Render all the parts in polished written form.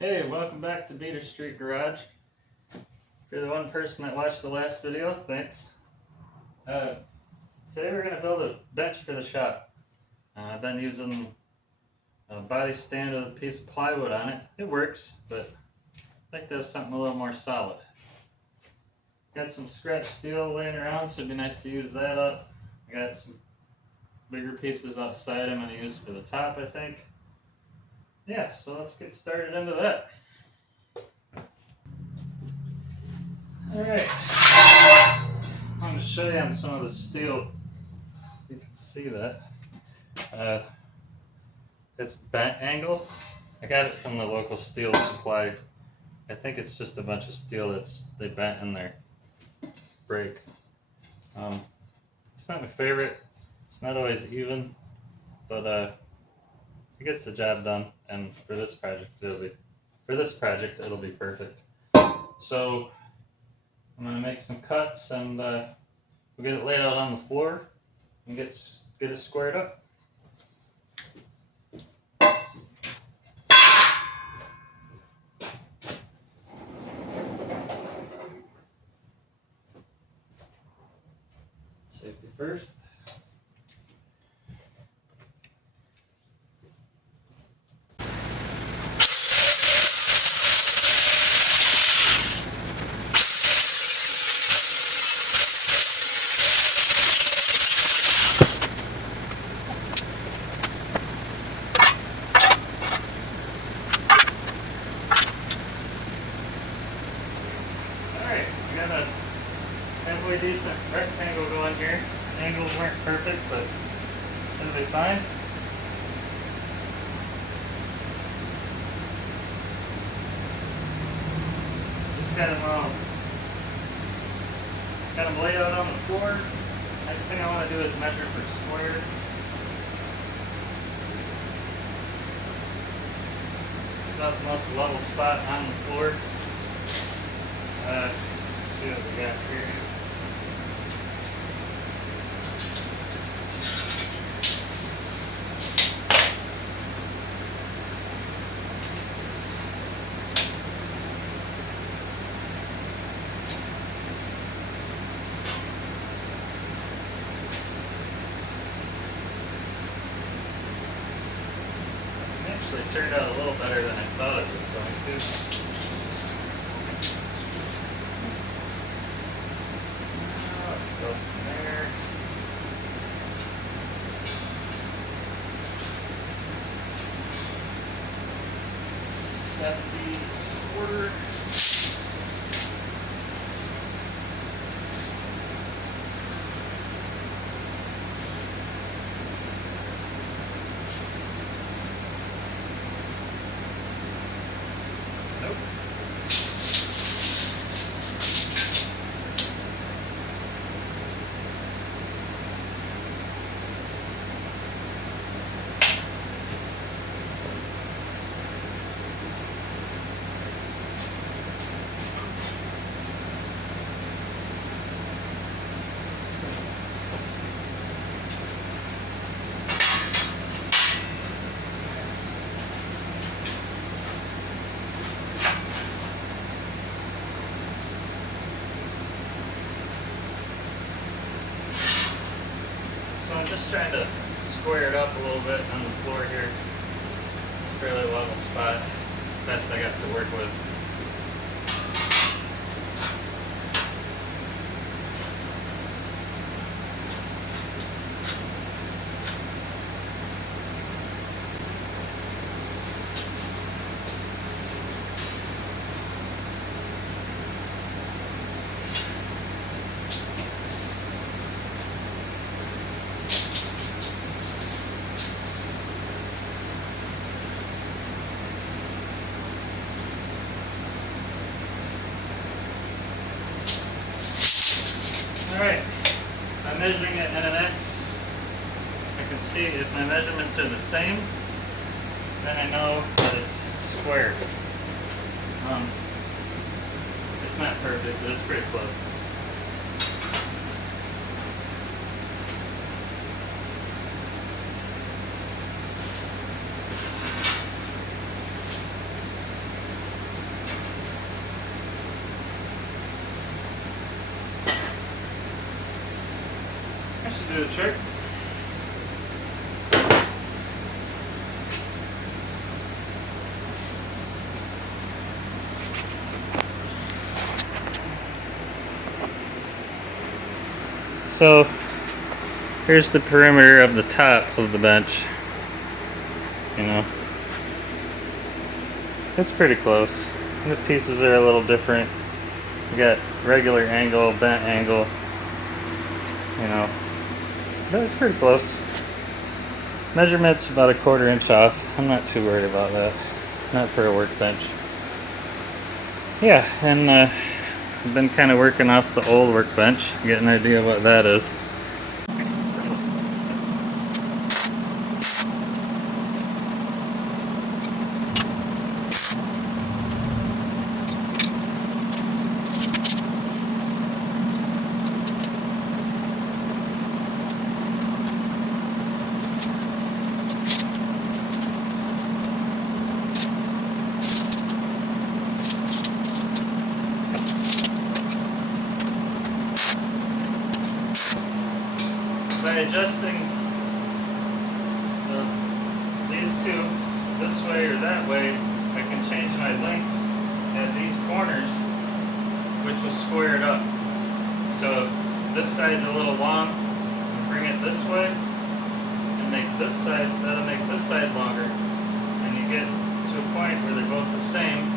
Hey, welcome back to Beater Street Garage. If you're the one person that watched the last video, thanks. Today we're going to build a bench for the shop. I've been using a body stand with a piece of plywood on it. It works, but I'd like to have something a little more solid. Got some scratched steel laying around, so it'd be nice to use that up. I got some bigger pieces outside I'm going to use for the top, I think. Yeah, so let's get started into that. Alright, I'm going to show you on some of the steel. You can see that. It's bent angle. I got it from the local steel supply. I think it's just a bunch of steel they bent in their break. It's not my favorite. It's not always even, but it gets the job done. And for this project, it'll be perfect. So I'm gonna make some cuts and we'll get it laid out on the floor and get it squared up. Safety first. Got a halfway decent rectangle going here. Angles weren't perfect, but it'll be fine. Just got them laid out on the floor. Next thing I want to do is measure for square. It's about the most level spot on the floor. Let's see what we got here. It actually turned out a little better than I thought it was going to. Go from there. 70 1/4. Nope. So I'm just trying to square it up a little bit on the floor here. It's a fairly level spot. It's the best I got to work with. Alright, I'm measuring it in an X. I can see if my measurements are the same, then I know that it's square. It's not perfect, but it's pretty close. Should do the trick. So here's the perimeter of the top of the bench. You know, it's pretty close. The pieces are a little different. You got regular angle, bent angle. You know, but it's pretty close. Measurement's about 1/4 inch off. I'm not too worried about that. Not for a workbench. Yeah, and I've been kind of working off the old workbench, get an idea what that is. By adjusting these two this way or that way, I can change my lengths at these corners, which will square it up. So if this side's a little long, bring it this way and make this side, that'll make this side longer. And you get to a point where they're both the same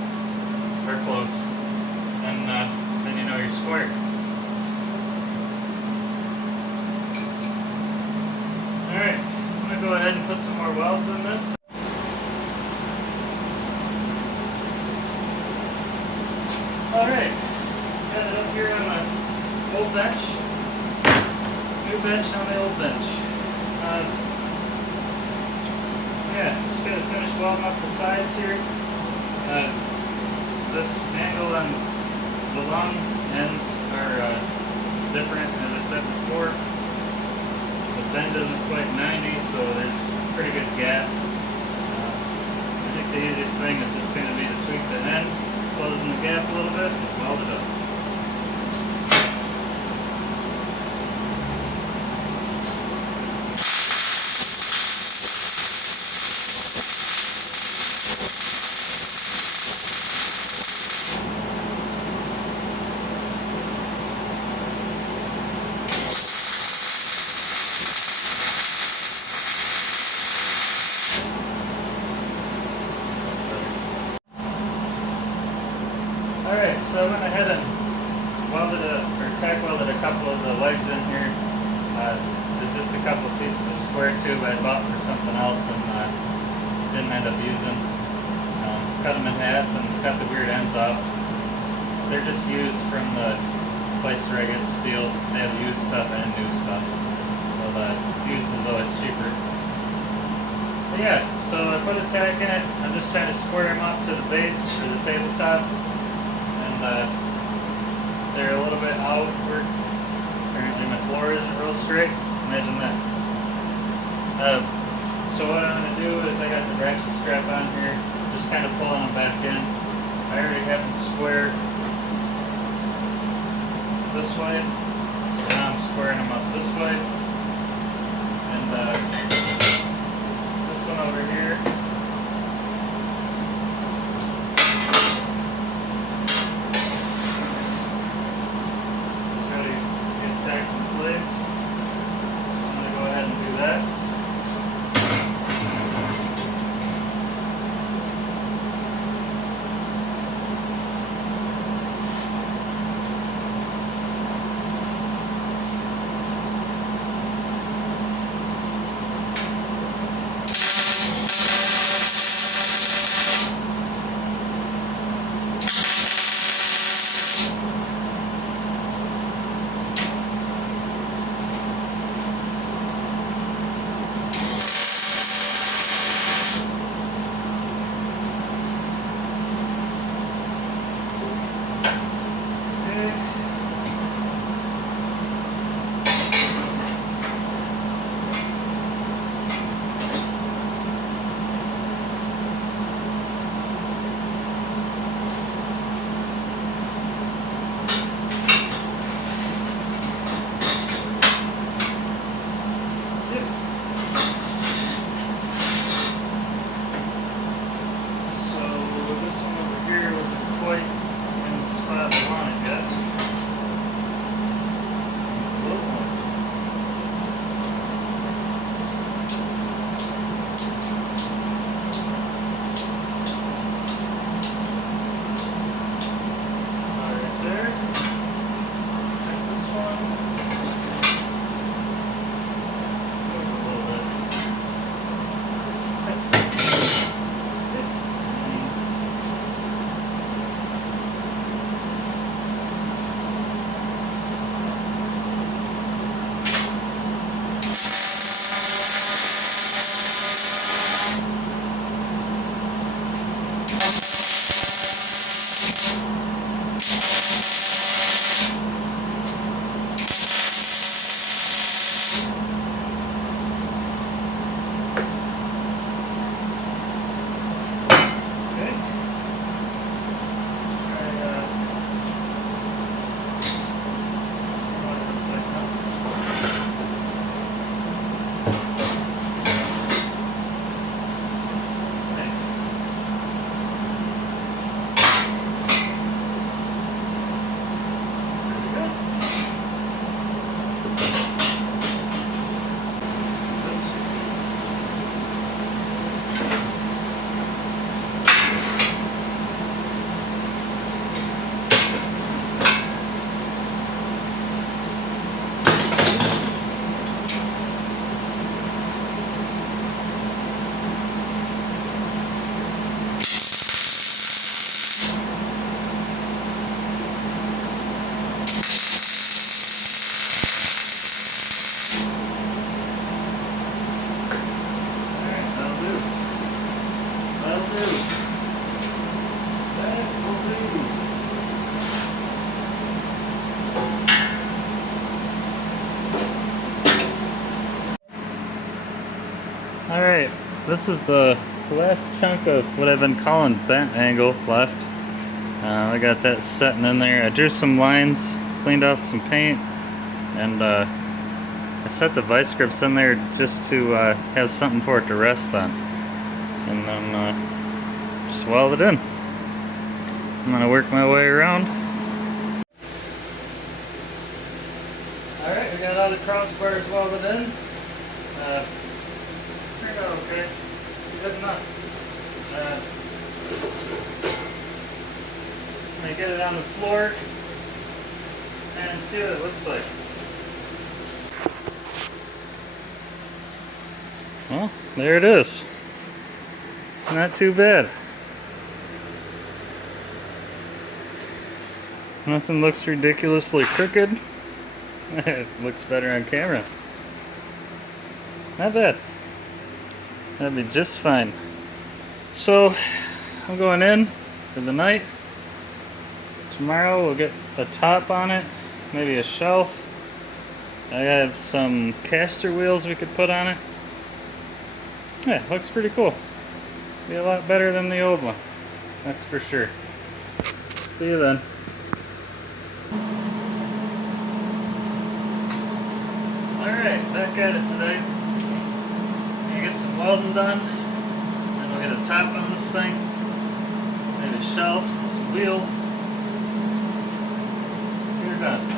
or close. And then you know you're square. Alright, I'm going to go ahead and put some more welds in this. Alright, got it up here on my old bench. New bench on the old bench. Yeah, just got to finish welding up the sides here. This angle on the long ends are different, as I said before. The bend isn't quite 90, so there's a pretty good gap. I think the easiest thing is just going to be to tweak the end, closing the gap a little bit, and weld it up. Alright, so I went ahead and tack welded a couple of the legs in here. There's just a couple of pieces of square tube I bought for something else and didn't end up using. Cut them in half and cut the weird ends off. They're just used from the place where I get steel. They have used stuff and new stuff. So the used is always cheaper. But yeah, so I put a tack in it. I'm just trying to square them up to the base or the tabletop. They're a little bit outward. Apparently my floor isn't real straight. Imagine that. So what I'm going to do is I got the ratchet strap on here. Just kind of pulling them back in. I already have them square this way. So now I'm squaring them up this way. And this one over here. Alright, this is the last chunk of what I've been calling bent angle left. I got that setting in there. I drew some lines, cleaned off some paint, and I set the vice grips in there just to have something for it to rest on. And then just weld it in. I'm gonna work my way around. Alright, we got all the crossbars welded in. Turned out okay. Good enough. I'm gonna get it on the floor and see what it looks like. Well, there it is. Not too bad. Nothing looks ridiculously crooked. It looks better on camera. Not bad. That'd be just fine. So, I'm going in for the night. Tomorrow we'll get a top on it, maybe a shelf. I have some caster wheels we could put on it. Yeah, looks pretty cool. Be a lot better than the old one. That's for sure. See you then. Alright, back at it today. Gonna get some welding done. Then we'll get a top on this thing. Maybe a shelf, some wheels. You're done.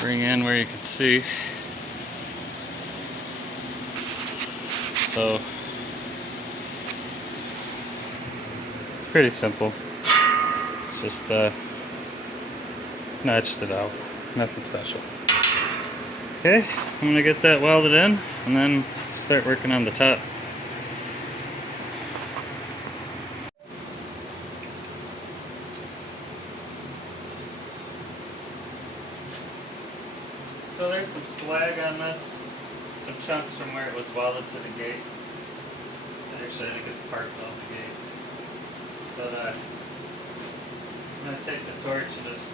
Bring in where you can see. So it's pretty simple. It's just notched it out. Nothing special. Okay, I'm gonna get that welded in and then start working on the top. So there's some slag on this, some chunks from where it was welded to the gate. Actually, I think it's parts of the gate. But I'm going to take the torch and just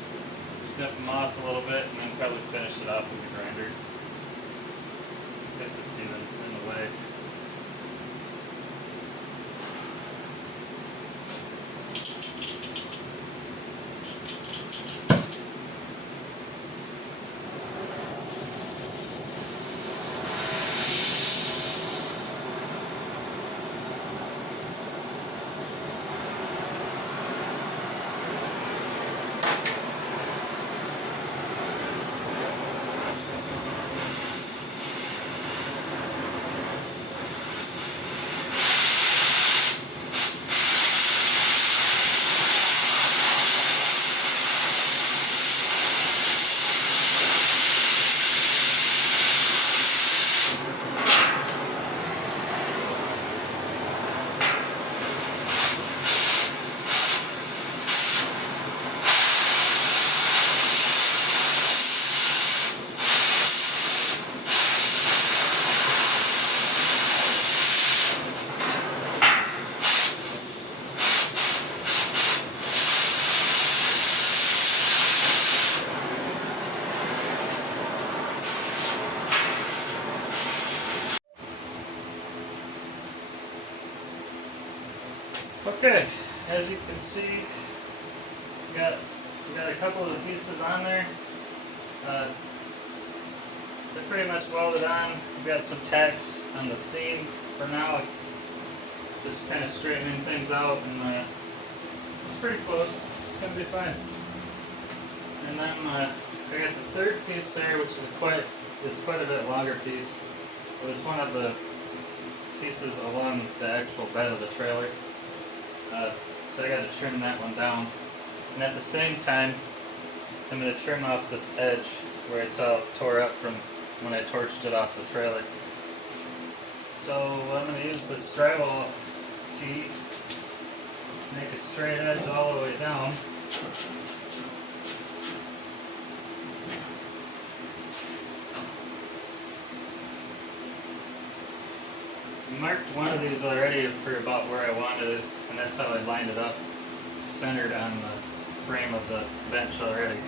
snip them off a little bit and then probably finish it off with the grinder. If it's even in the way. Okay, as you can see, we got a couple of the pieces on there. They're pretty much welded on. We've got some tacks on the seam for now, just kind of straightening things out, and it's pretty close. It's gonna be fine. And then I got the third piece there, which is quite a bit longer piece. It was one of the pieces along the actual bed of the trailer. So I got to trim that one down. And at the same time, I'm going to trim off this edge where it's all tore up from when I torched it off the trailer. So I'm going to use this drywall tee, make a straight edge all the way down. I marked one of these already for about where I wanted it, and that's how I lined it up, centered on the frame of the bench already.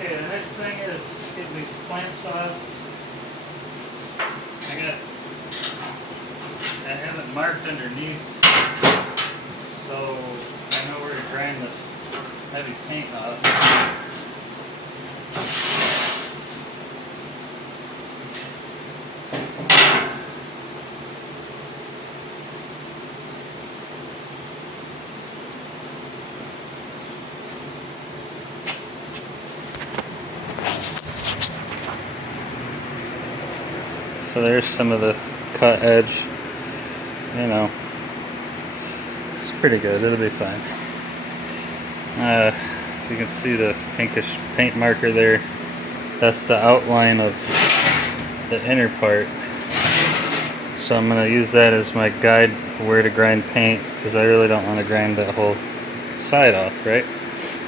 Okay, the next thing is get these clamps off. I have it marked underneath, so I know where to grind this heavy paint off. So there's some of the cut edge, you know, it's pretty good, it'll be fine. If you can see the pinkish paint marker there, that's the outline of the inner part. So I'm going to use that as my guide where to grind paint, because I really don't want to grind that whole side off, right?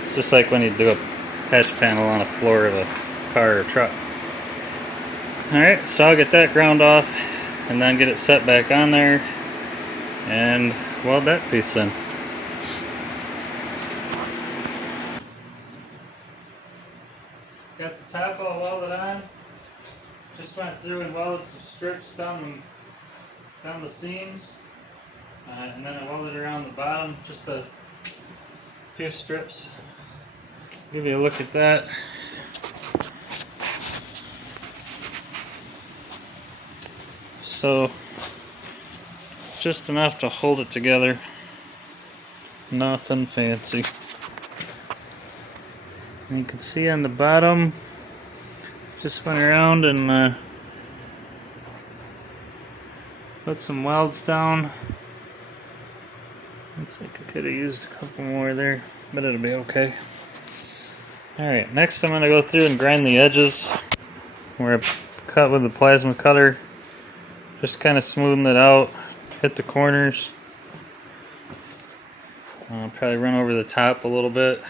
It's just like when you do a patch panel on a floor of a car or truck. Alright, so I'll get that ground off and then get it set back on there and weld that piece in. Got the top all welded on. Just went through and welded some strips down the seams. And then I welded around the bottom, just a few strips. Give you a look at that. So, just enough to hold it together. Nothing fancy. And you can see on the bottom, just went around and put some welds down. Looks like I could have used a couple more there, but it'll be okay. Alright, next I'm going to go through and grind the edges where I cut with the plasma cutter. Just kind of smoothing it out, hit the corners. Probably run over the top a little bit.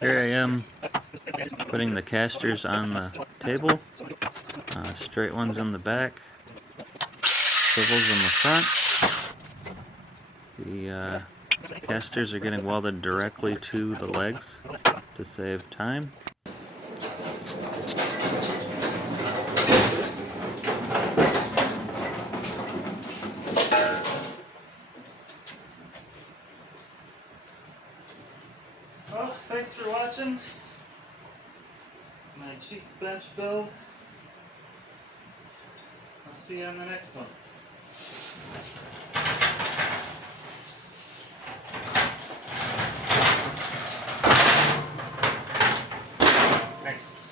Here I am putting the casters on the table. Straight ones in the back, swivels in the front. The casters are getting welded directly to the legs to save time. Well, thanks for watching my cheap bench build. I'll see you on the next one. Nice.